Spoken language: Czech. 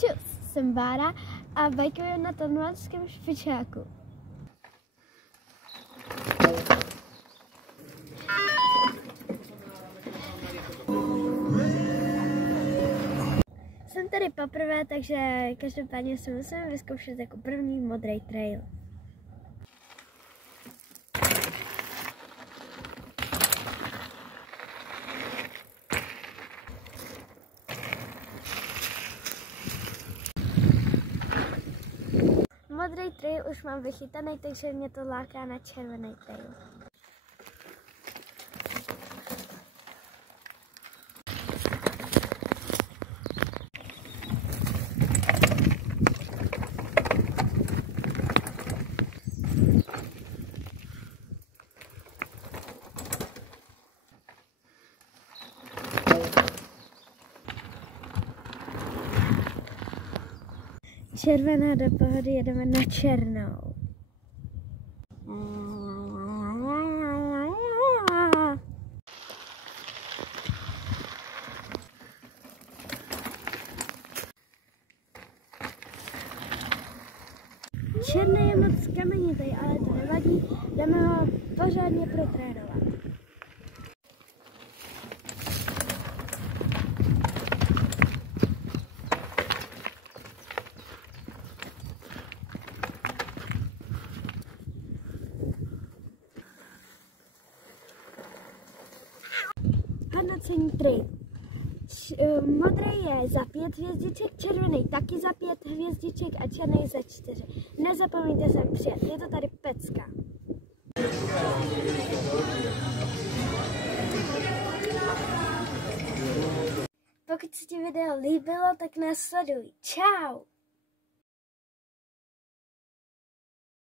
Čus, jsem Bára a bajkuju na tanvánském špičáku. Jsem tady poprvé, takže každopádně si musím vyzkoušet jako první modrý trail. Modrý trail už mám vychytaný, takže mě to láká na červený trail. Červená do pohody, jedeme na černou. Černý je moc kamenitý, ale to nevadí, jdeme ho pořádně protrénovat. Hodnocení trail. Modrý je za 5 hvězdiček, červený taky za 5 hvězdiček a černý za 4. Nezapomeňte sem přijet, je to tady pecka. Pokud se ti video líbilo, tak nás sleduj. Čau!